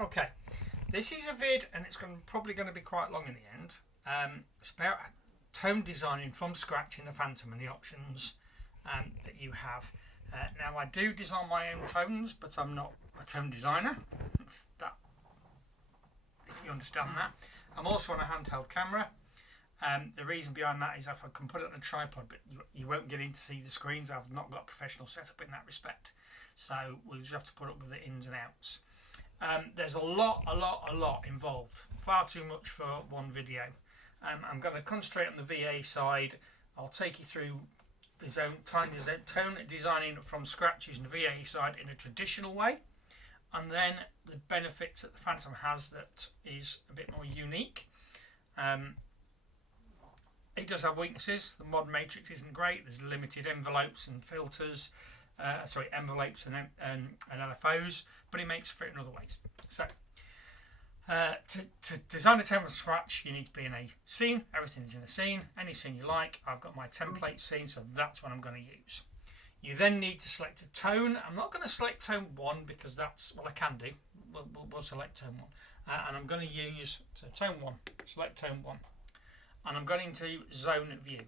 Okay, this is a vid and it's probably going to be quite long in the end. It's about tone designing from scratch in the Phantom and the options that you have. Now I do design my own tones, but I'm not a tone designer, if you understand that. I'm also on a handheld camera. The reason behind that is if I can put it on a tripod, but you won't get in to see the screens. I've not got a professional setup in that respect, so we'll just have to put up with the ins and outs. There's a lot involved, far too much for one video. I'm going to concentrate on the VA side. I'll take you through tone designing from scratch using the VA side in a traditional way, and then the benefits that the Phantom has that is a bit more unique. It does have weaknesses. The mod matrix isn't great. There's limited envelopes and filters, envelopes and LFOs, but it makes for it in other ways. So to design a tone from scratch, you need to be in a scene. Everything's in a scene. Any scene you like. I've got my template scene, so that's what I'm going to use. You then need to select a tone. I'm not going to select tone 1 because that's, well, I can do. We'll select tone 1. And I'm going to use, tone 1, select tone 1. And I'm going into zone view.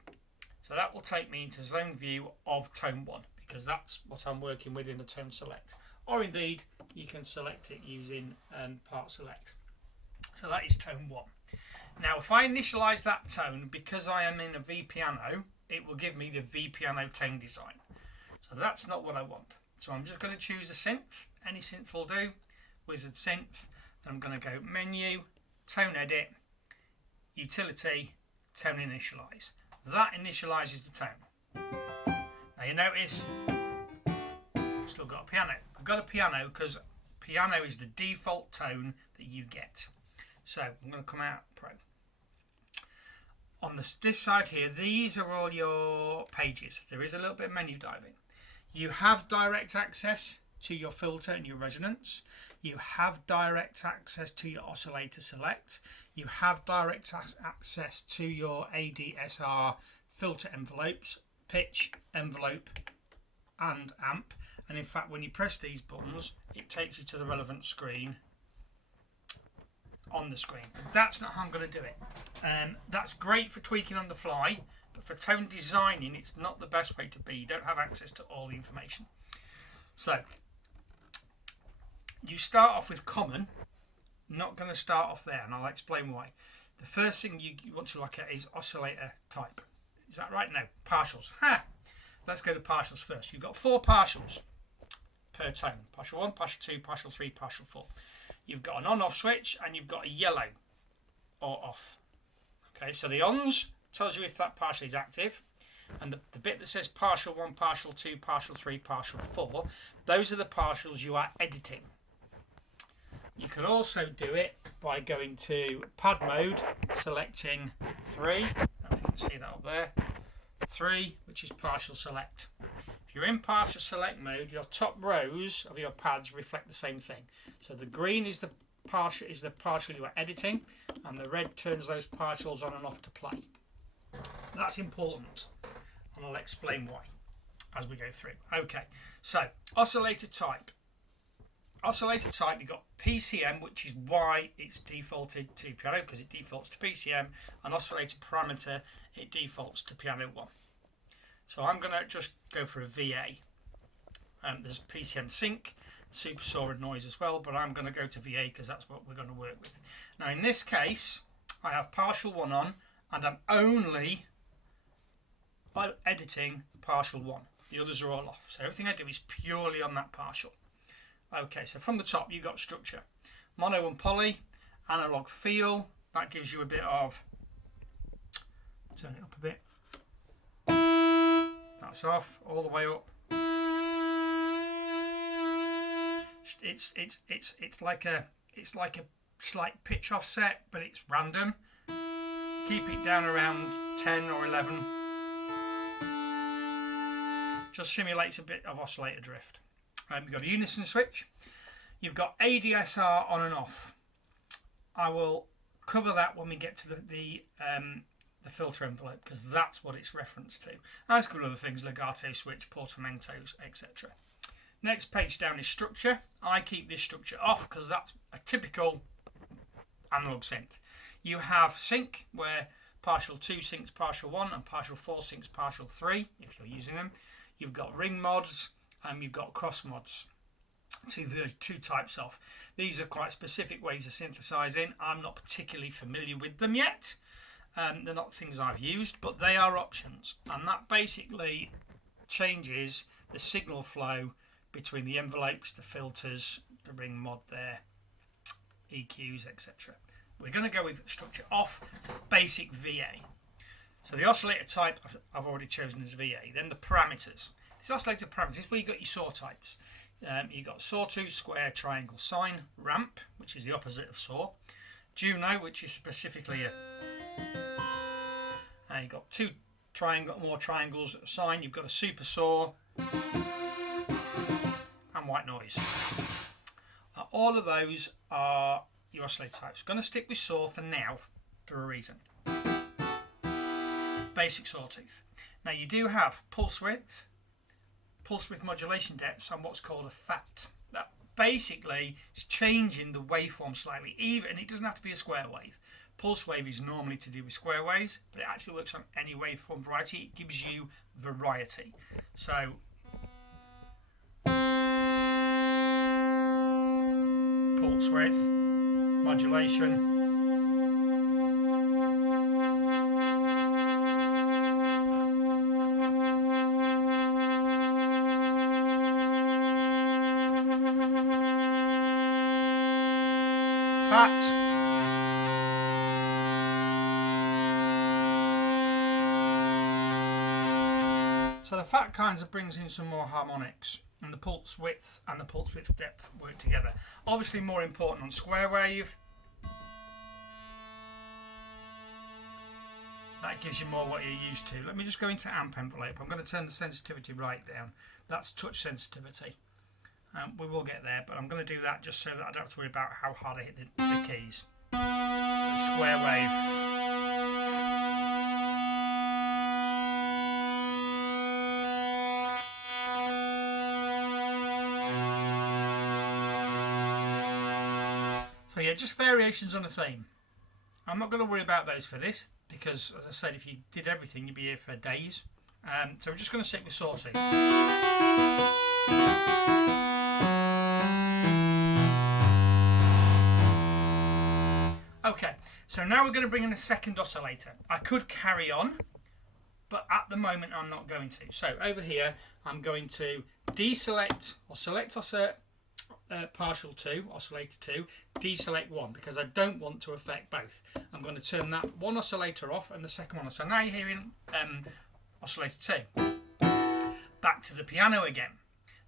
So that will take me into zone view of tone 1 because that's what I'm working with in the tone select. Or indeed, you can select it using part select. So that is tone 1. Now if I initialize that tone, because I am in a V piano, it will give me the V piano tone design. So that's not what I want. So I'm just going to choose a synth. Any synth will do. Wizard synth. I'm going to go menu, tone edit, utility, tone initialize. That initializes the tone. Now you notice I've still got a piano. I've got a piano because piano is the default tone that you get. So I'm going to come out Pro. On this side here, these are all your pages. There is a little bit of menu diving. You have direct access to your filter and your resonance. You have direct access to your oscillator select. You have direct access to your ADSR filter envelopes, pitch, envelope, and amp. And in fact, when you press these buttons, it takes you to the relevant screen on the screen. That's not how I'm going to do it. That's great for tweaking on the fly, but for tone designing, it's not the best way to be. You don't have access to all the information. So you start off with common. Not going to start off there, and I'll explain why. The first thing you want to look at is oscillator type. Is that right? No, partials. Let's go to partials first. You've got 4 partials per tone. Partial 1, partial 2, partial 3, partial 4. You've got an on-off switch and you've got a yellow or off. Okay, so the ons tells you if that partial is active, and the bit that says partial 1, partial 2, partial 3, partial 4, those are the partials you are editing. You can also do it by going to pad mode, selecting 3. I don't think you can see that up there. 3, which is partial select. If you're in partial select mode, your top rows of your pads reflect the same thing. So the green is the partial you are editing, and the red turns those partials on and off to play. That's important, and I'll explain why as we go through. Okay, so oscillator type. Oscillator type, you've got PCM, which is why it's defaulted to piano, because it defaults to PCM, and oscillator parameter, it defaults to piano 1. So I'm going to just go for a VA. There's PCM sync, super saw and noise as well, but I'm going to go to VA because that's what we're going to work with. Now in this case, I have partial 1 on, and I'm only editing partial 1. The others are all off. So everything I do is purely on that partial. Okay, so from the top you've got structure. Mono and poly, analog feel, that gives you a bit of, turn it up a bit. That's off, all the way up. It's like a slight pitch offset, but it's random. Keep it down around 10 or 11. Just simulates a bit of oscillator drift. You've got a unison switch. You've got ADSR on and off. I will cover that when we get to the filter envelope, because that's what it's referenced to. As good other things, legato switch, portamentos, etc. Next page down is structure. I keep this structure off because that's a typical analog synth. You have sync, where partial 2 syncs partial 1 and partial 4 syncs partial 3 if you're using them. You've got ring mods and you've got cross mods. Two types of. These are quite specific ways of synthesizing. I'm not particularly familiar with them yet. They're not things I've used, but they are options, and that basically changes the signal flow between the envelopes, the filters, the ring mod there, EQs, etc. We're going to go with structure off, basic VA. So the oscillator type I've already chosen as VA. Then the parameters. This oscillator parameters is where you've got your saw types. You've got sawtooth, square, triangle, sine, ramp, which is the opposite of saw, Juno, which is specifically a. You've got more triangles, sine. You've got a super saw and white noise. All of those are your oscillator types. Going to stick with saw for now for a reason. Basic sawtooth. Now you do have pulse width modulation depth, and what's called a FAT. That basically is changing the waveform slightly, and it doesn't have to be a square wave. Pulse wave is normally to do with square waves, but it actually works on any waveform variety. It gives you variety. So pulse width modulation. So the FAT kinds of brings in some more harmonics, and the pulse width and the pulse width depth work together. Obviously more important on square wave. That gives you more what you're used to. Let me just go into amp envelope. I'm going to turn the sensitivity right down. That's touch sensitivity. We will get there, but I'm going to do that just so that I don't have to worry about how hard I hit the keys. Square wave. So yeah, just variations on a theme. I'm not going to worry about those for this, because as I said, if you did everything you'd be here for days. So we're just going to stick with sawtooth. Okay, so now we're going to bring in a second oscillator. I could carry on, but at the moment I'm not going to. So over here I'm going to deselect or select partial 2, oscillator 2, deselect 1, because I don't want to affect both. I'm going to turn that one oscillator off and the second one. So now you're hearing oscillator 2. Back to the piano again.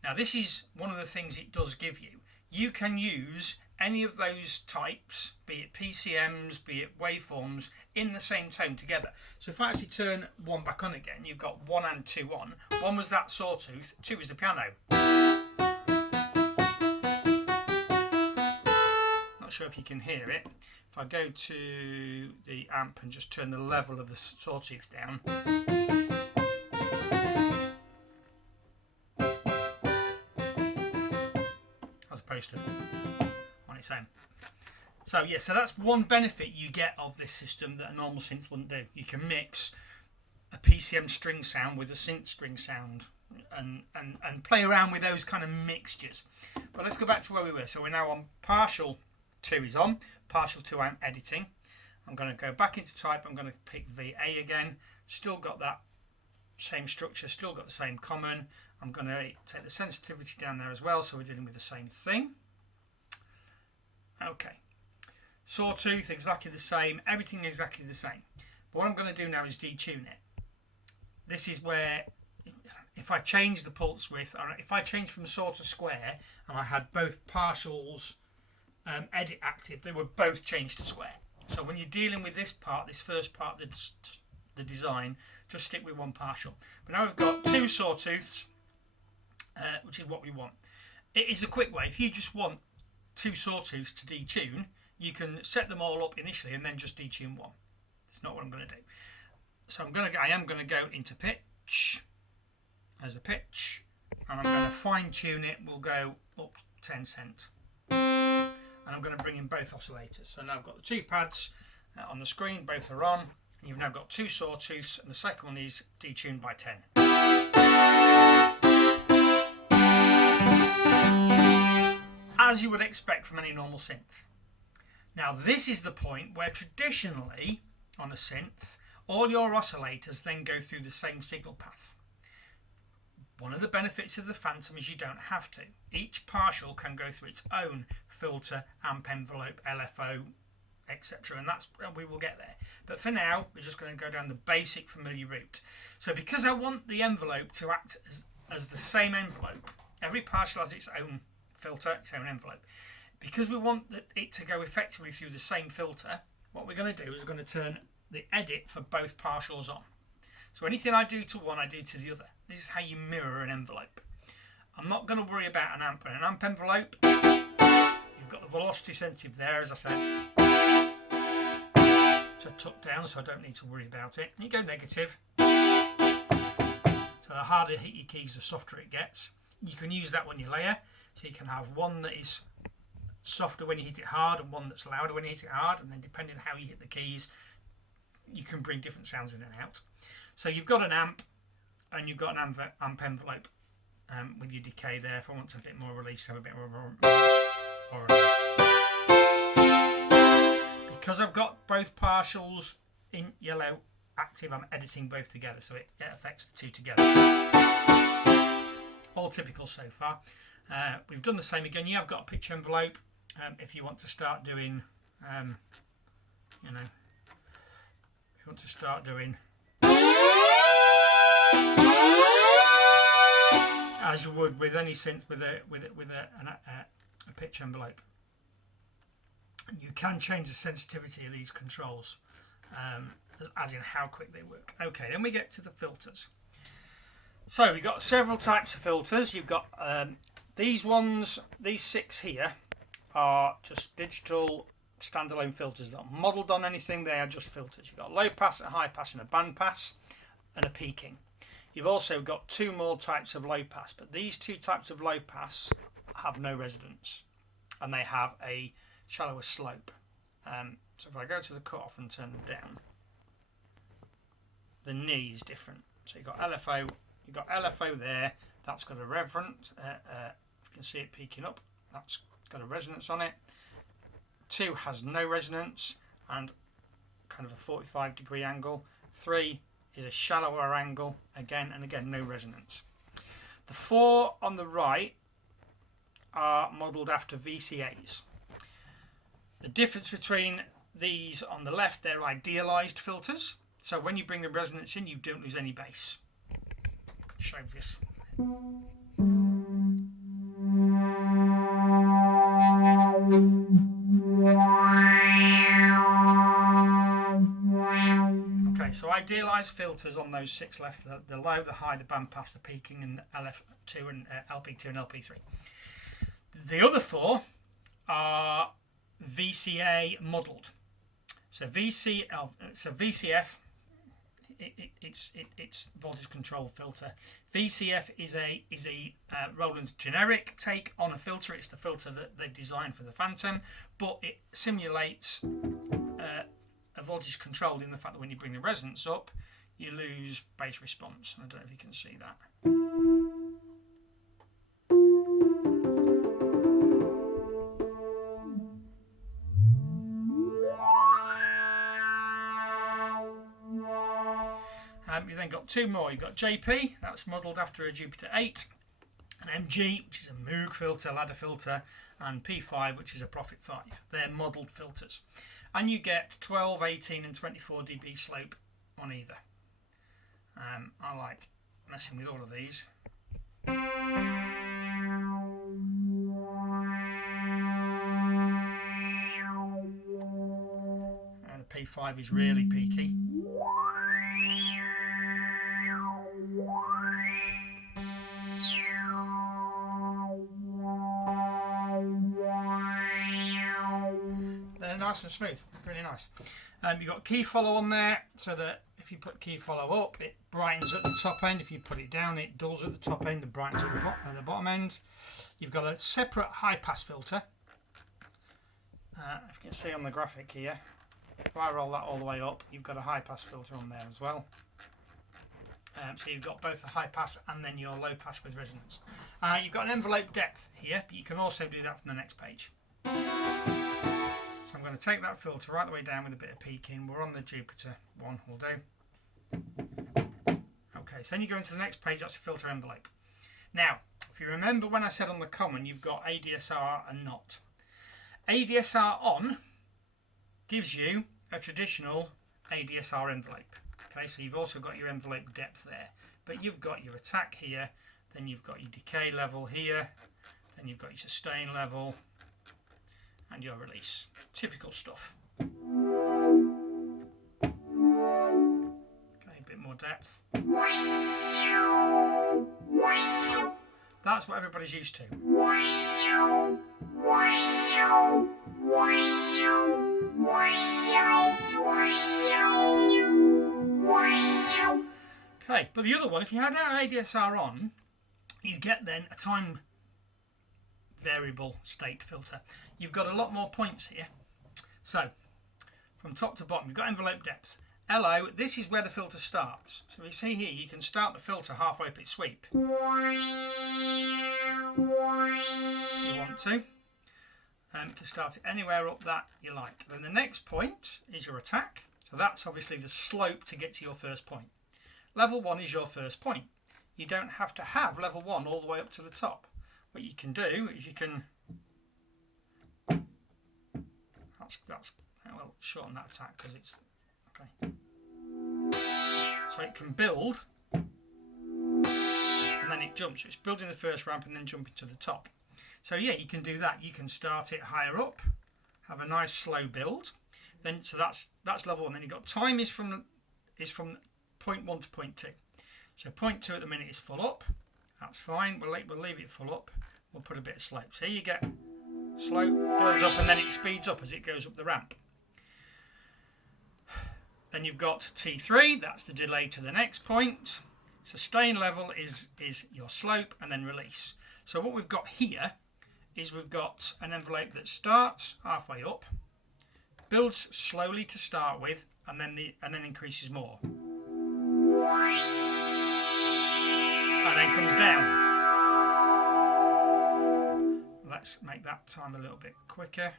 Now this is one of the things it does give you. You can use any of those types, be it PCMs, be it waveforms, in the same tone together. So if I actually turn 1 back on again, you've got 1 and 2 on. 1 was that sawtooth, 2 is the piano. Not sure if you can hear it. If I go to the amp and just turn the level of the sawtooth down. As opposed to on its own. So yeah, so that's one benefit you get of this system that a normal synth wouldn't do. You can mix a PCM string sound with a synth string sound and play around with those kind of mixtures. But let's go back to where we were. So we're now on partial 2 is on, partial 2 I'm editing. I'm going to go back into type, I'm going to pick VA again. Still got that same structure, still got the same common. I'm going to take the sensitivity down there as well, so we're dealing with the same thing. Okay, sawtooth exactly the same, everything exactly the same. But what I'm going to do now is detune it. This is where, if I change the pulse width, or if I change from saw to square, and I had both partials edit active, they would both change to square. So when you're dealing with this part, this first part, the design, just stick with one partial. But now we've got 2 sawtooths, which is what we want. It is a quick way. If you just want 2 sawtooths to detune, you can set them all up initially and then just detune 1. That's not what I'm going to do. So I am going to go into pitch. There's a pitch. and I'm going to fine tune it. We'll go up 10 cent. And I'm going to bring in both oscillators. So now I've got the two pads on the screen, both are on. And you've now got two sawtooths, and the second one is detuned by 10. As you would expect from any normal synth. Now this is the point where traditionally on a synth, all your oscillators then go through the same signal path. One of the benefits of the Phantom is you don't have to. Each partial can go through its own filter, amp envelope, LFO, etc. And we will get there. But for now, we're just going to go down the basic familiar route. So because I want the envelope to act as the same envelope, every partial has its own filter, its own envelope. Because we want it to go effectively through the same filter, what we're going to do is we're going to turn the edit for both partials on. So anything I do to one, I do to the other. This is how you mirror an envelope. I'm not going to worry about an amp. In an amp envelope, you've got the velocity sensitive there, as I said. So tucked down, so I don't need to worry about it. And you go negative. So the harder you hit your keys, the softer it gets. You can use that when you layer. So you can have one that is softer when you hit it hard and one that's louder when you hit it hard, and then depending on how you hit the keys, you can bring different sounds in and out. So you've got an amp and you've got an amp envelope with your decay there. If I want a bit more release, have a bit more because I've got both partials in yellow active, I'm editing both together, so it affects the two together. All typical so far. We've done the same again. Yeah, I've got a pitch envelope. If you want to start doing, if you want to start doing, as you would with any synth with a pitch envelope, you can change the sensitivity of these controls, as in how quick they work. Okay, then we get to the filters. So we've got several types of filters. You've got these ones, these 6 here are just digital standalone filters. They're not modelled on anything, they are just filters. You've got low pass, a high pass and a band pass and a peaking. You've also got 2 more types of low pass, but these 2 types of low pass have no resonance and they have a shallower slope. So if I go to the cutoff and turn them down, the knee is different. So you've got LFO there, that's got a reference, you can see it peaking up, that's got a resonance on it. 2 has no resonance and kind of a 45-degree angle. 3 is a shallower angle, again and again no resonance. The 4 on the right are modelled after VCAs. The difference between these on the left, they're idealized filters. So when you bring the resonance in, you don't lose any bass. I can show this. Okay, so idealized filters on those 6 left, the low, the high, the band pass, the peaking, and the LF2 and LP2 and LP3. The other 4 are VCA modelled. So VCF, it's voltage control filter. VCF is a Roland's generic take on a filter. It's the filter that they've designed for the Phantom, but it simulates a voltage control in the fact that when you bring the resonance up, you lose bass response. I don't know if you can see that. You've then got 2 more. You've got JP, that's modelled after a Jupiter 8, and MG, which is a Moog filter, ladder filter, and P5, which is a Prophet 5. They're modelled filters. And you get 12, 18 and 24 dB slope on either. I like messing with all of these. And the P5 is really peaky. They're nice and smooth, really nice. You've got key follow on there, so that if if you put the key follow up, it brightens at the top end. If you put it down, it dulls at the top end and brightens at the bottom end. You've got a separate high pass filter. If you can see on the graphic here, if I roll that all the way up, you've got a high pass filter on there as well. So you've got both the high pass and then your low pass with resonance. You've got an envelope depth here, but you can also do that from the next page. So I'm going to take that filter right the way down with a bit of peaking. We're on the Jupiter one, will do. Okay, so then you go into the next page, that's a filter envelope. Now, if you remember when I said on the common, you've got ADSR and not. ADSR on gives you a traditional ADSR envelope. Okay, so you've also got your envelope depth there, but you've got your attack here, then you've got your decay level here, then you've got your sustain level, and your release. Typical stuff. Okay, a bit more depth. That's what everybody's used to. Okay, but the other one, if you had an ADSR on, you get then a time variable state filter. You've got a lot more points here. So, from top to bottom, you've got envelope depth. LO, this is where the filter starts. So you see here, you can start the filter halfway up its sweep. If you want to. You can start it anywhere up that you like. Then the next point is your attack. So that's obviously the slope to get to your first point. Level 1 is your first point. You don't have to have level 1 all the way up to the top. What you can do is you can well, shorten that attack because it's okay. So it can build and then it jumps. So it's building the first ramp and then jumping to the top. So yeah, you can do that. You can start it higher up, have a nice slow build. Then so that's level 1. Then you've got time is from point 1 to point 2. So point 2 at the minute is full up. That's fine. We'll leave it full up. We'll put a bit of slope. So you get slope, builds up, and then it speeds up as it goes up the ramp. Then you've got T3, that's the delay to the next point. Sustain level is your slope, and then release. So what we've got here is we've got an envelope that starts halfway up, builds slowly to start with, and then increases more. And then comes down. Let's make that time a little bit quicker.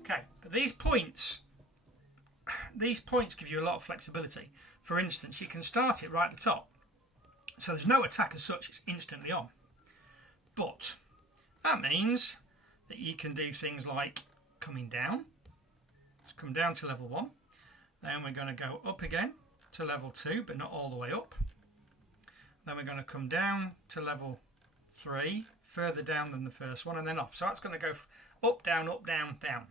Okay, these points give you a lot of flexibility. For instance, you can start it right at the top. So there's no attack as such, it's instantly on. But that means that you can do things like coming down. Let's come down to level 1. Then we're going to go up again to level 2, but not all the way up. Then we're going to come down to level 3, further down than the first one, and then off. So that's going to go up, down, down.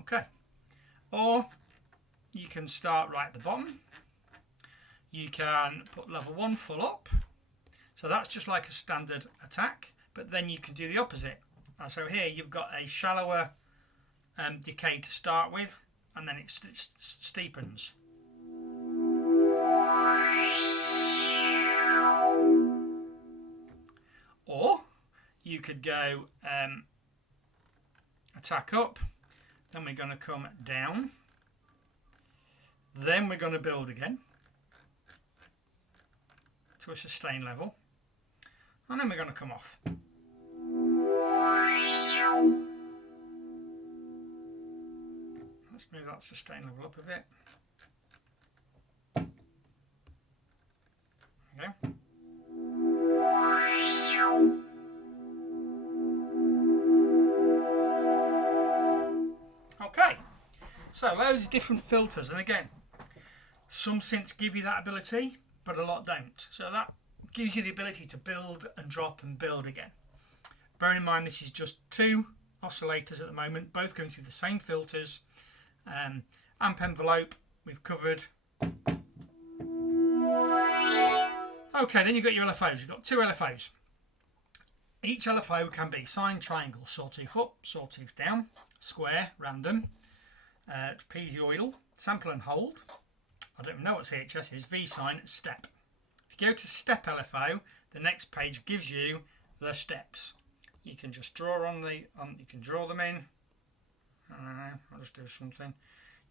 Okay. Or you can start right at the bottom. You can put level 1 full up. So that's just like a standard attack, but then you can do the opposite. So here you've got a shallower decay to start with, and then it steepens. Or you could go attack up, then we're going to come down, then we're going to build again to a sustain level, and then we're going to come off. Let's move that sustain level up a bit. Okay. Okay, so loads of different filters, and again, some synths give you that ability, but a lot don't. So that gives you the ability to build and drop and build again. Bear in mind this is just 2 oscillators at the moment, both going through the same filters, Amp envelope, we've covered. Okay, then you've got your LFOs. You've got 2 LFOs. Each LFO can be sine, triangle, sawtooth up, sawtooth down, square, random, trapezoidal, sample and hold. I don't even know what CHS is. V-sine, step. If you go to step LFO, the next page gives you the steps. You can just draw on the, you can draw them in. I don't know, I'll just do something.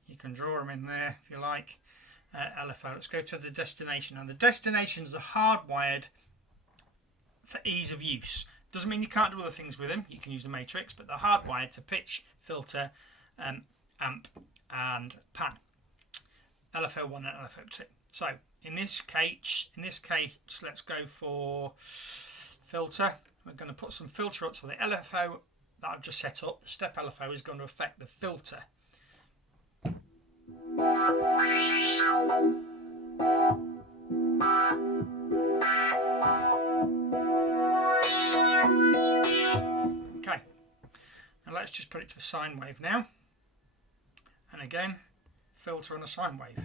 You can draw them in there if you like. LFO. Let's go to the destination. And the destinations are hardwired for ease of use. Doesn't mean you can't do other things with them. You can use the matrix, but they're hardwired to pitch, filter, amp, and pan. LFO1 and LFO2. So in this case, let's go for filter. We're going to put some filter up. So the LFO that I've just set up, the step LFO, is going to affect the filter. Okay, and let's just put it to a sine wave now, and again filter on a sine wave,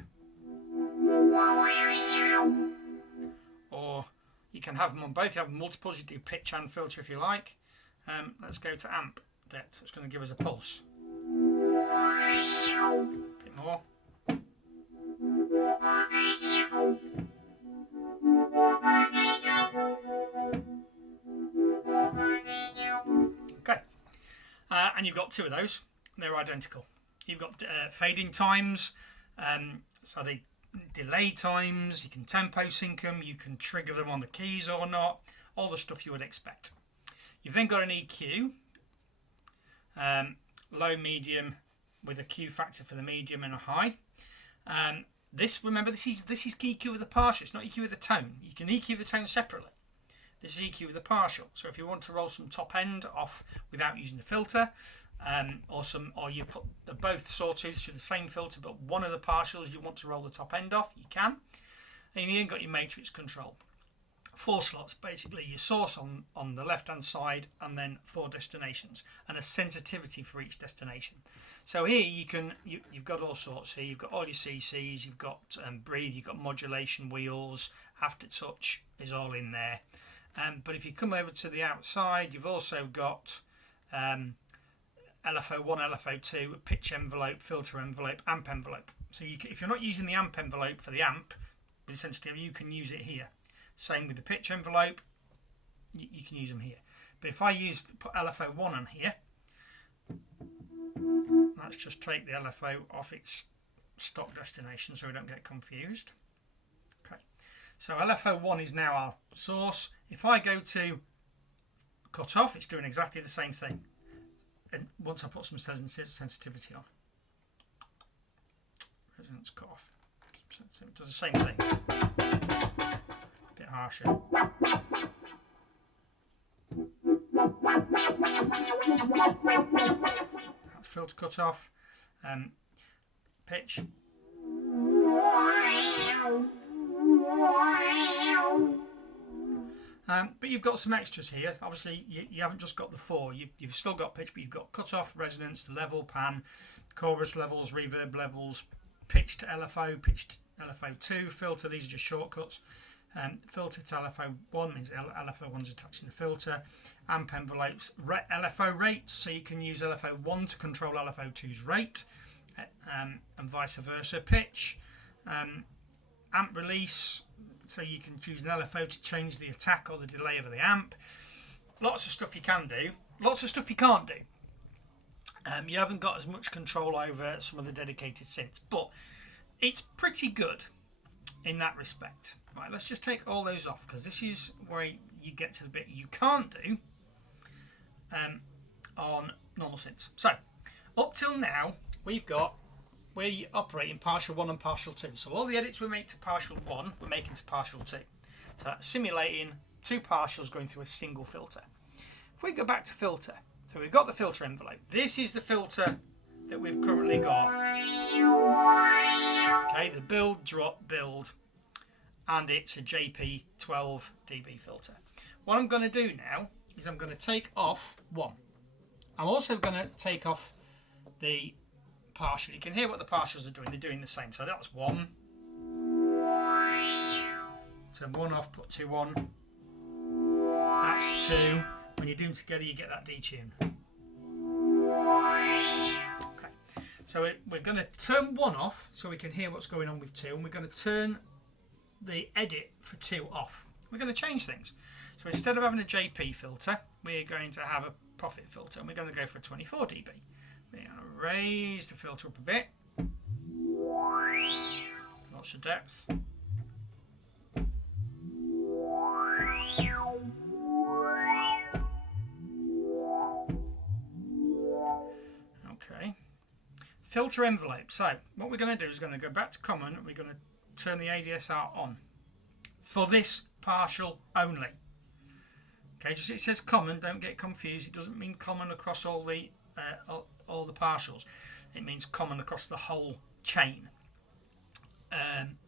or you can have them on both. You have multiples, you do pitch and filter if you like. Let's go to amp depth. It's going to give us a pulse. A bit more. Okay, and you've got 2 of those. They're identical. You've got fading times, so they delay times. You can tempo sync them. You can trigger them on the keys or not. All the stuff you would expect. You've then got an EQ, low, medium, with a Q factor for the medium and a high. Remember, this is EQ with a partial. It's not EQ with a tone. You can EQ the tone separately. This is EQ with a partial. So if you want to roll some top end off without using the filter, or you put both sawtooths through the same filter, but one of the partials you want to roll the top end off, you can. And you then got your matrix control. 4 slots, basically your source on the left hand side, and then 4 destinations, and a sensitivity for each destination. So here you've got all sorts here. You've got all your CCs, you've got breathe, you've got modulation wheels, aftertouch is all in there. But if you come over to the outside, you've also got LFO1, LFO2, pitch envelope, filter envelope, amp envelope. So if you're not using the amp envelope for the amp with the sensitivity, you can use it here. Same with the pitch envelope, you can use them here. But if I put LFO1 on here, let's just take the LFO off its stock destination so we don't get confused. Okay, so LFO1 is now our source. If I go to cut off, it's doing exactly the same thing. And once I put some sensitivity on, resonance cut off, it does the same thing. Bit harsher. That's filter cut off. Pitch. But you've got some extras here. Obviously, you haven't just got the 4. You've still got pitch, but you've got cut off, resonance, level, pan, chorus levels, reverb levels, pitch to LFO, pitch to LFO2, filter. These are just shortcuts. Filter to LFO1 means LFO1's attaching the filter. Amp envelopes, LFO rates, so you can use LFO1 to control LFO2's rate, and vice versa. Pitch, amp release, so you can choose an LFO to change the attack or the delay of the amp. Lots of stuff you can do, lots of stuff you can't do. You haven't got as much control over some of the dedicated synths, but it's pretty good in that respect. Right, let's just take all those off, because this is where you get to the bit you can't do on normal synths. So up till now we're operating partial 1 and partial 2. So all the edits we make to partial 1 we're making to partial 2. So that's simulating 2 partials going through a single filter. If we go back to filter, so we've got the filter envelope. This is the filter that we've currently got. Okay, the build, drop, build, and it's a JP12 dB filter. What I'm going to do now is I'm going to take off 1. I'm also going to take off the partial, you can hear what the partials are doing. They're doing the same. So that's 1. Turn 1 off, put 2 on. That's 2. When you do them together, you get that detune. Okay. So we're going to turn 1 off so we can hear what's going on with 2, and we're going to turn the edit for 2 off. We're going to change things. So instead of having a JP filter, we're going to have a profit filter, and we're going to go for 24 dB. We're going to raise the filter up a bit. Lots of depth. Okay. Filter envelope. So what we're going to do is going to go back to common, and we're going to turn the ADSR on for this partial only. Okay, just it says common, don't get confused. It doesn't mean common across all the partials. It means common across the whole chain.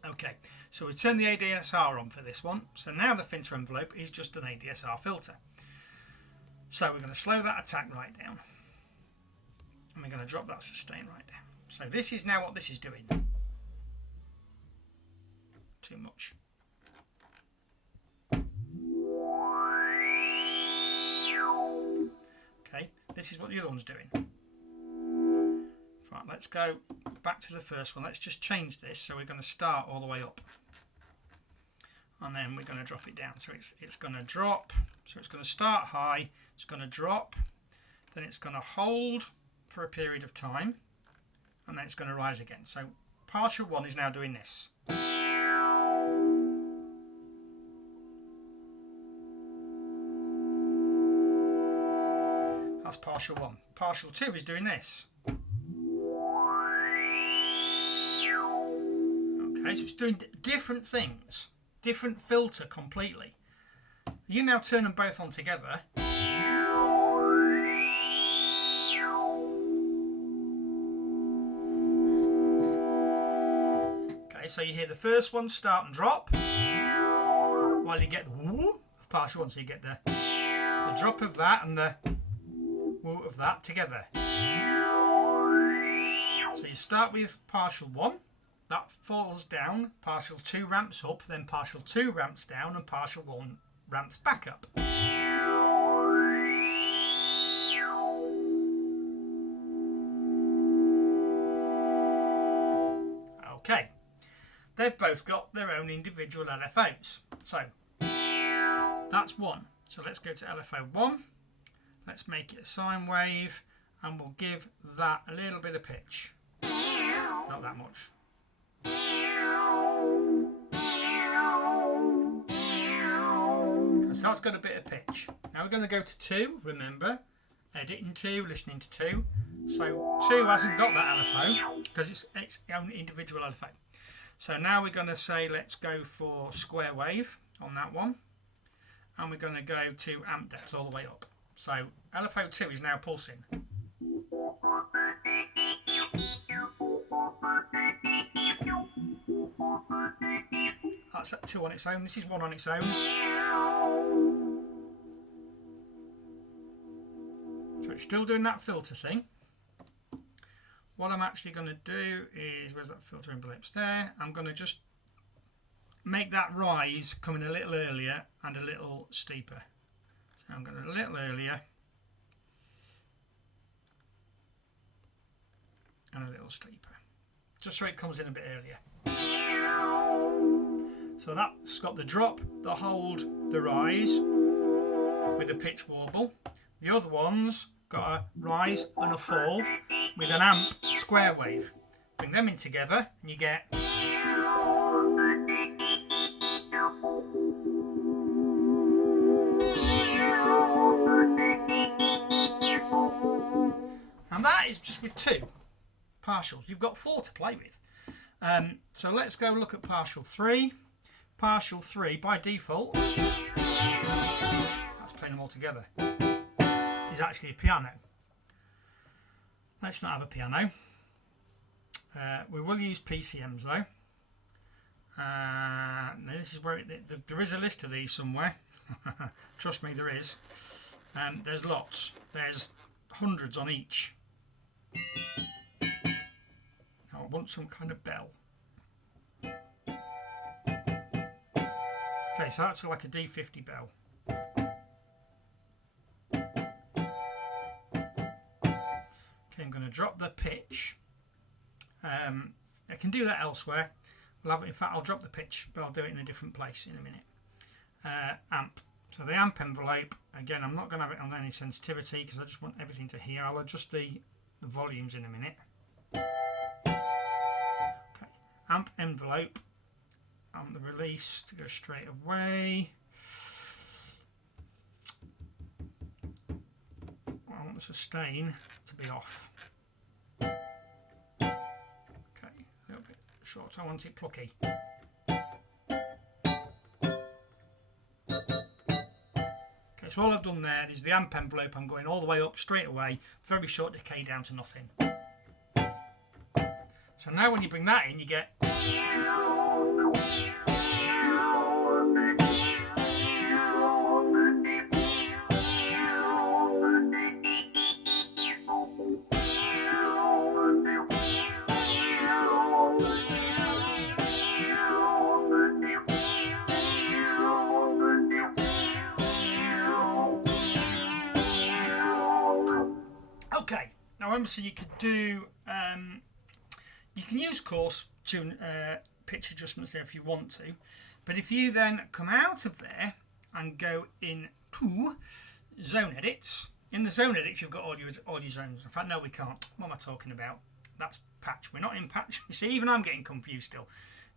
Okay, so we turn the ADSR on for this one. So now the filter envelope is just an ADSR filter. So we're going to slow that attack right down, and we're going to drop that sustain right down. So this is now what this is doing. Too much. Okay, this is what the other one's doing. Right, let's go back to the first one. Let's just change this. So we're going to start all the way up, and then we're going to drop it down. So it's going to drop. So it's going to start high. It's going to drop. Then it's going to hold for a period of time, and then it's going to rise again. So partial 1 is now doing this. That's partial 1. Partial 2 is doing this. Okay, so it's doing different things, different filter completely. You now turn them both on together. Okay, so you hear the first one start and drop, while you get the woo of partial 1, so you get the drop of that and the woo of that together. So you start with partial 1, that falls down, partial 2 ramps up, then partial 2 ramps down, and partial 1 ramps back up. Okay, they've both got their own individual LFOs. So that's 1. So let's go to LFO 1. Let's make it a sine wave, and we'll give that a little bit of pitch. Not that much. So that's got a bit of pitch. Now we're going to go to 2, remember, editing 2, listening to 2. So 2 hasn't got that LFO because it's its own individual LFO. So now we're going to say let's go for square wave on that one, and we're going to go to amp depth all the way up. So LFO 2 is now pulsing. That's at 2 on its own. This is 1 on its own. So it's still doing that filter thing. What I'm actually going to do is, where's that filter envelope? There. I'm going to just make that rise coming a little earlier and a little steeper. So I'm going a little earlier and a little steeper, just so it comes in a bit earlier. So that's got the drop, the hold, the rise with a pitch warble. The other one's got a rise and a fall with an amp square wave. Bring them in together and you get. And that is just with 2 partials. You've got 4 to play with. So let's go look at partial 3. Partial 3 by default, that's playing them all together, is actually a piano. Let's not have a piano. We will use PCMs though. Now this is where there is a list of these somewhere. Trust me, there is. There's lots. There's hundreds on each. want some kind of bell. Okay, so that's like a D50 bell. Okay, I'm going to drop the pitch. I can do that elsewhere. In fact, I'll drop the pitch, but I'll do it in a different place in a minute. Amp. So the amp envelope, again, I'm not going to have it on any sensitivity because I just want everything to hear. I'll adjust the volumes in a minute. Okay, amp envelope. On the release to go straight away. I want the sustain to be off. Okay, a little bit short. I want it plucky. Okay, so all I've done there is the amp envelope. I'm going all the way up straight away. Very short decay down to nothing. So now when you bring that in, you get. Okay, now obviously you could do, you can use coarse tune pitch adjustments there if you want to, but if you then come out of there and go into zone edits, in the zone edits you've got all your zones. In fact, no, we can't. What am I talking about? That's patch. We're not in patch. You see, even I'm getting confused still.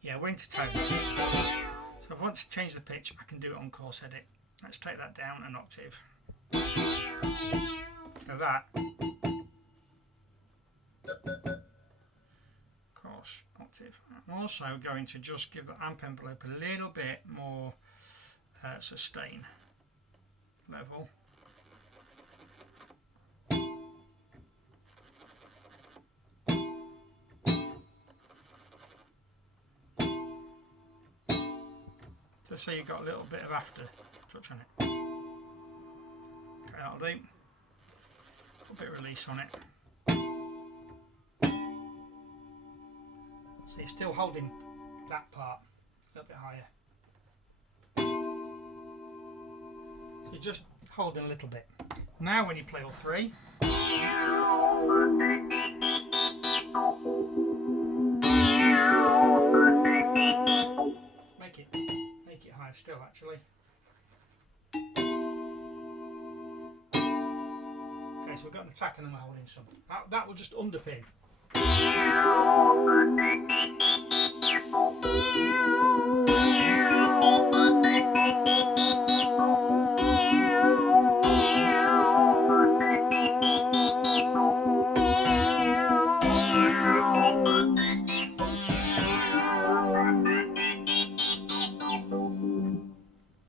Yeah, we're into tone. So if I want to change the pitch, I can do it on coarse edit. Let's take that down an octave. So that. Coarse octave. I'm also going to just give the amp envelope a little bit more sustain level. Just so you've got a little bit of after touch on it. Okay, that'll do. A bit of release on it. So you're still holding that part a little bit higher. So you're just holding a little bit. Now when you play all three, make it higher still actually. Okay, so we've got an attack and then we're holding some. That will just underpin.